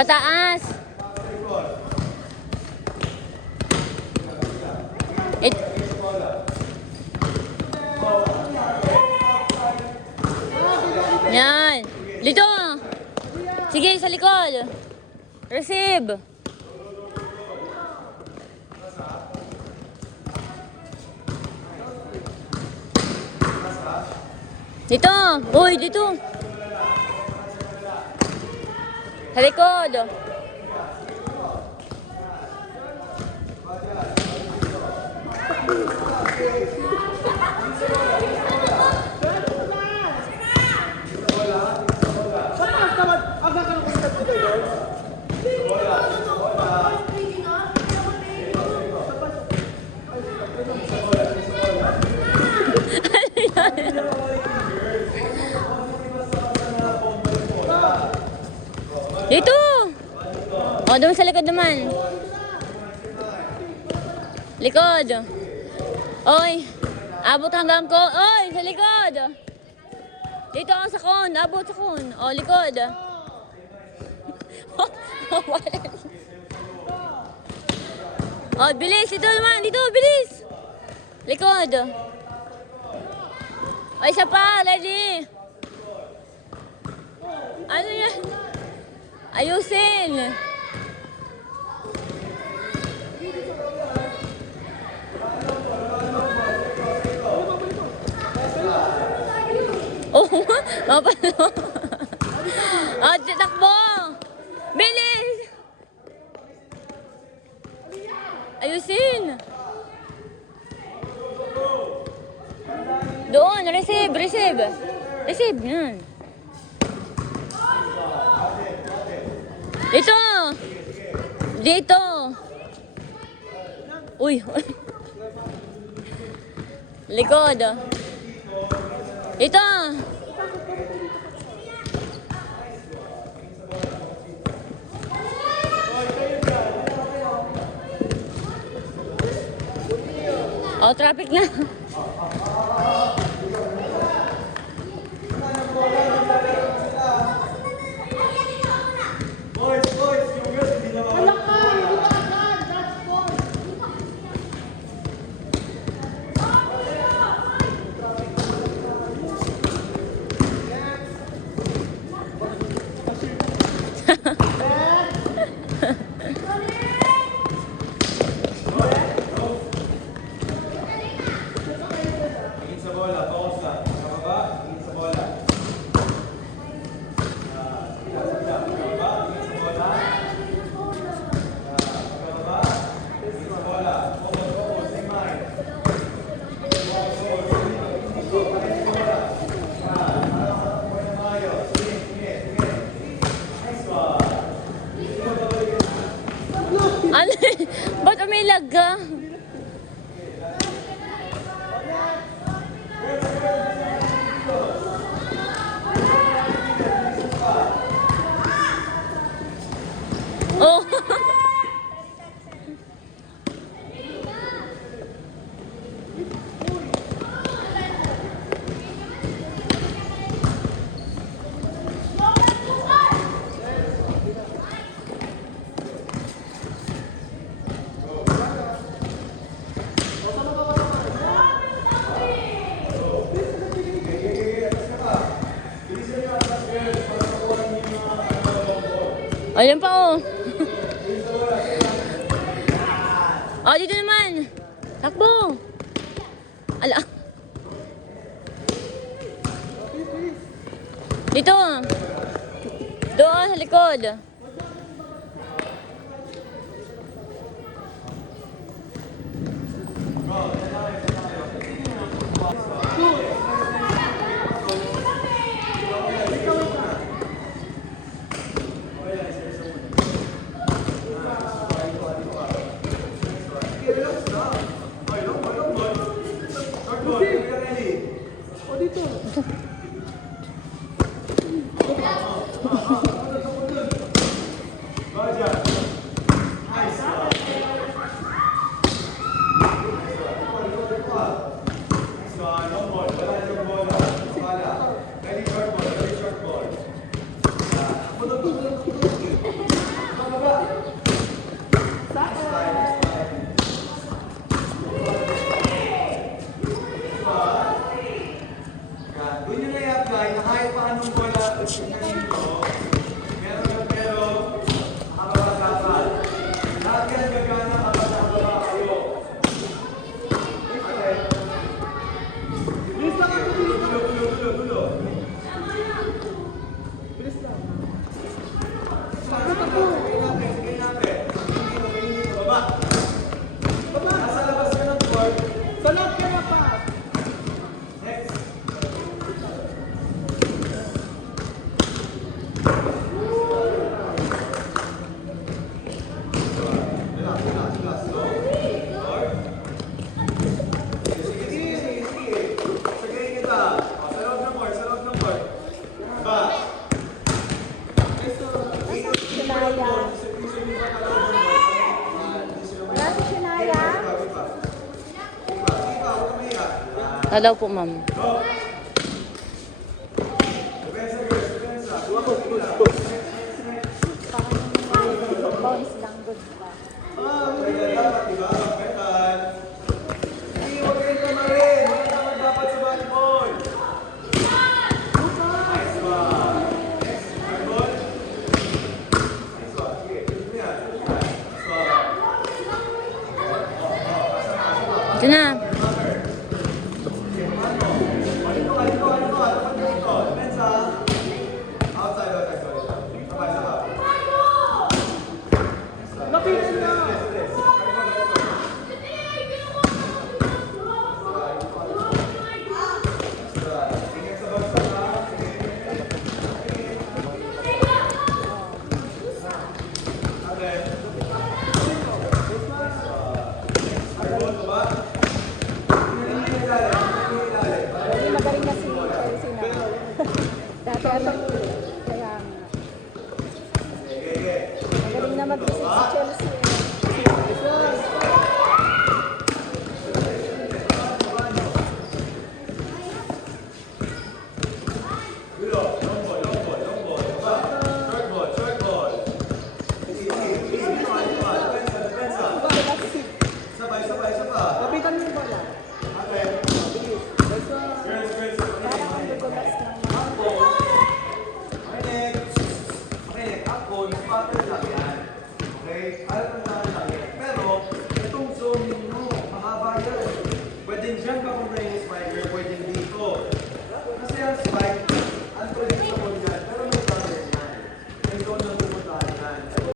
Pataas. It. Yan. Dito. Sige, sa likod. Receive. Dito. Uy, dito. Sa likod. Dito! O, doon sa likod naman. Likod. Oy, abot hanggang ko. Oy, sa likod. Dito ako sa kon. Abot sa kon. O, likod. O, bilis. Dito naman. Dito, bilis. Likod. O, isa pa. Ready. Ano yan? Ayusin. Oh, mapano. Oh, takbo. Bilis. Ayusin. Doon, receive, receive. Receive, yan. Dito! Dito! Uy! Likod! Dito! Oh, traffic na! Ano? Ba't may laga? Oh. Ayan pa oh. Oh, dito naman. Takbo. Ala. Dito. Doon sa likod. Hello po, ma'am. Bounce lang, good pa. Ito na. Hindi magaling na si Chelsea na. Dati ano, kaya nga. Magaling na mag-isip si Chelsea. Kapitan mo yung bola. Parang ang dugulas ng mga. Okay, ako, yung pattern lang yan. Okay? Alam mo na,